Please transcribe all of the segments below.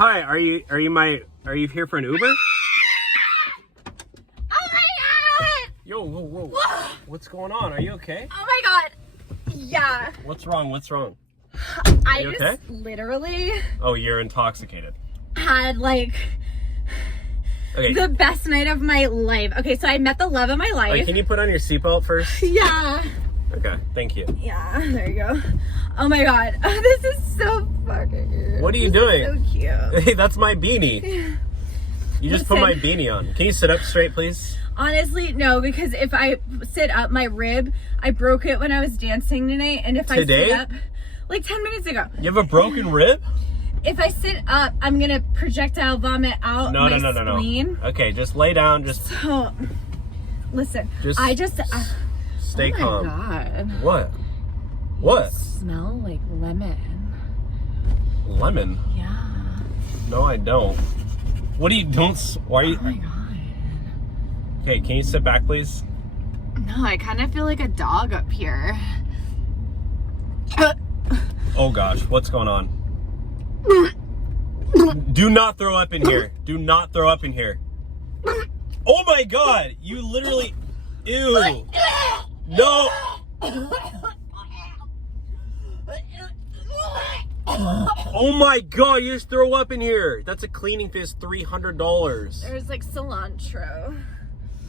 Hi, are you here for an Uber? Oh my god! Yo, whoa. What's going on? Are you okay? Oh my god. Yeah. What's wrong? I you just okay? literally Oh, you're intoxicated. had like the best night of my life. Okay, so I met the love of my life. Wait, can you put on your seatbelt first? Yeah. Okay, thank you. Yeah, there you go. Oh my god. This is so fucking cute. What are you doing? So cute. Hey, that's my beanie. You just put my beanie on. Can you sit up straight, please? Honestly, no, because if I sit up, my rib, I broke it when I was dancing tonight, and if I sit up, like 10 minutes ago. You have a broken rib? If I sit up, I'm gonna projectile vomit out my spleen. No. Okay, just lay down. So, listen, stay calm. Oh my god. What? What? You smell like lemon. Lemon? Yeah. No, I don't. What do you, why are you? Oh my god. Okay, can you sit back, please? No, I kind of feel like a dog up here. Oh gosh, what's going on? Do not throw up in here. Do not throw up in here. Oh my god, you literally, ew. No. Oh my god, you just throw up in here. That's a cleaning fee, is $300. There's like cilantro.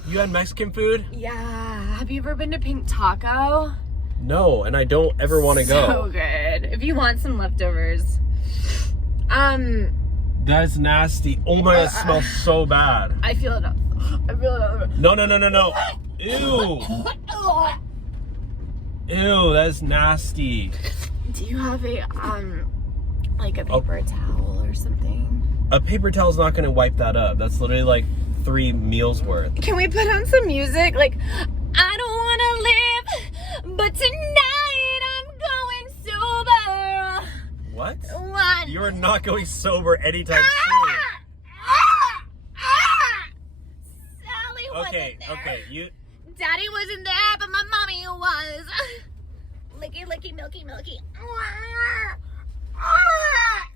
You had Mexican food? Yeah. Have you ever been to Pink Taco? No, and I don't ever want to go. So good. If you want some leftovers. That's nasty. Oh my god, it smells so bad. I feel it. No. Ew. Ew, that's nasty. Do you have a like a paper towel or something? A paper towel's not gonna wipe that up. That's literally like 3 meals worth. Can we put on some music? Like, I don't wanna live, but tonight I'm going sober. What? What? You are not going sober anytime soon. Sally wasn't there. Okay, Daddy wasn't there, but my mommy was. Licky, licky, milky, milky.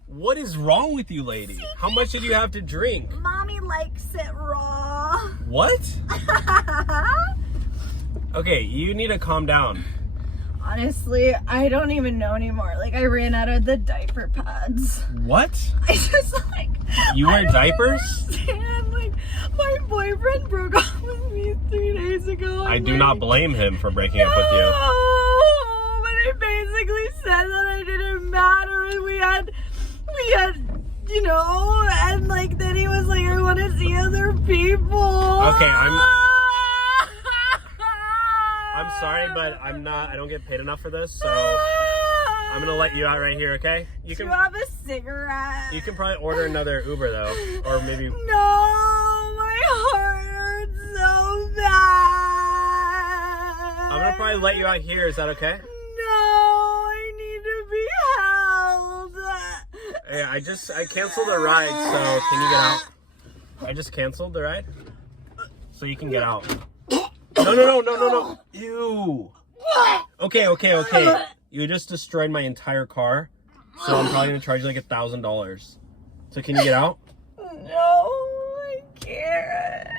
What is wrong with you, lady? How much did you have to drink? Mommy likes it raw. What? Okay, you need to calm down. Honestly, I don't even know anymore. Like, I ran out of the diaper pads. What? I just like... You wear diapers? Understand. Like, my boyfriend broke up with me 3 days ago. I do not blame him for breaking up with you. No, but he basically said that I didn't matter, and we had, you know, and like then he was like, I want to see other people. Okay, I'm sorry, but I don't get paid enough for this, so I'm gonna let you out right here, okay? Do you have a cigarette? You can probably order another Uber though, or maybe. No, my heart hurts so bad. I'm gonna probably let you out here. Is that okay? No, I need to be held. Hey, I canceled the ride, so can you get out? I just canceled the ride, so you can get out. No. Ew. Okay. You just destroyed my entire car, so I'm probably gonna charge you like $1,000. So can you get out? No, I can't.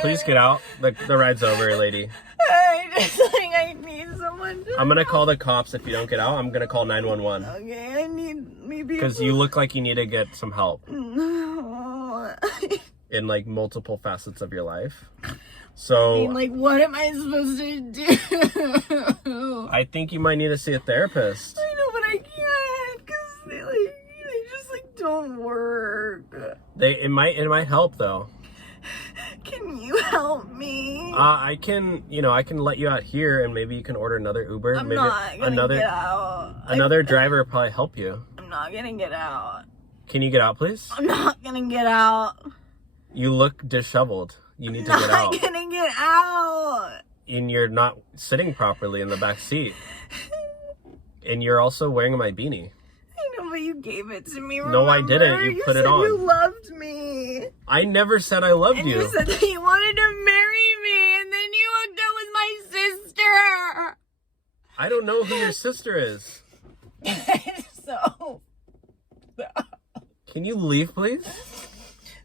Please get out. The ride's over, lady. I need someone to... I'm gonna call the cops if you don't get out. I'm gonna call 911. Okay, I need maybe... Because you look like you need to get some help. No. In like multiple facets of your life. So... I mean, like, what am I supposed to do? I think you might need to see a therapist. I know, but I can't, because they just like don't work. It might help though. Can you help me? I can let you out here and maybe you can order another Uber. I'm maybe not gonna get out. Another driver will probably help you. I'm not gonna get out. Can you get out, please? I'm not gonna get out. You look disheveled. You need to get out. I'm not gonna get out. And you're not sitting properly in the back seat. And you're also wearing my beanie. I know, but you gave it to me, remember? No, I didn't. You put it on. You loved me. I never said I loved you. And you said that you wanted to marry me, and then you hooked up with my sister. I don't know who your sister is. So, Can you leave, please?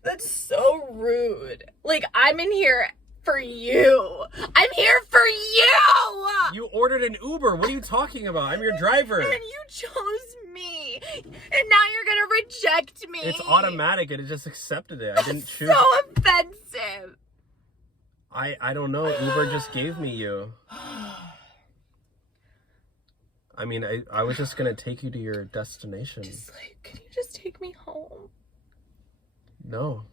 That's so rude. Like, I'm in here for you. I'm here for you! You ordered an Uber. What are you talking about? I'm your driver. And you chose me. And now you're gonna reject me. It's automatic and it just accepted it. I didn't choose. So offensive. I don't know. Uber just gave me you. I mean, I was just gonna take you to your destination. Just like, can you just take me home? No.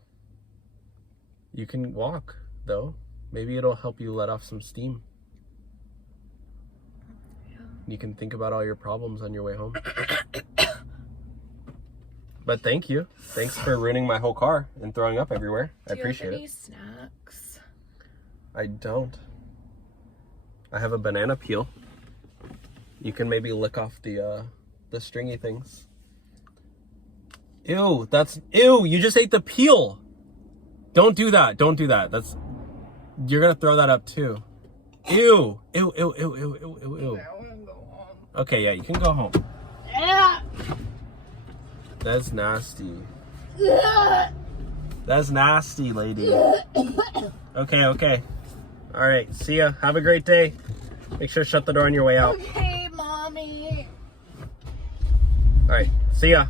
You can walk, though. Maybe it'll help you let off some steam. Yeah. You can think about all your problems on your way home. But thank you. Thanks for ruining my whole car and throwing up everywhere. I appreciate Do you have any it. snacks? I don't. I have a banana peel. You can maybe lick off the stringy things. Ew, ew, you just ate the peel. Don't do that. Don't do that. You're gonna throw that up too. Ew, ew, ew, ew, ew, ew, ew, ew. I wanna go home. Okay, yeah, you can go home. Yeah. That's nasty. That's nasty, lady. Okay, okay. All right, see ya. Have a great day. Make sure to shut the door on your way out. Okay, mommy. All right, see ya.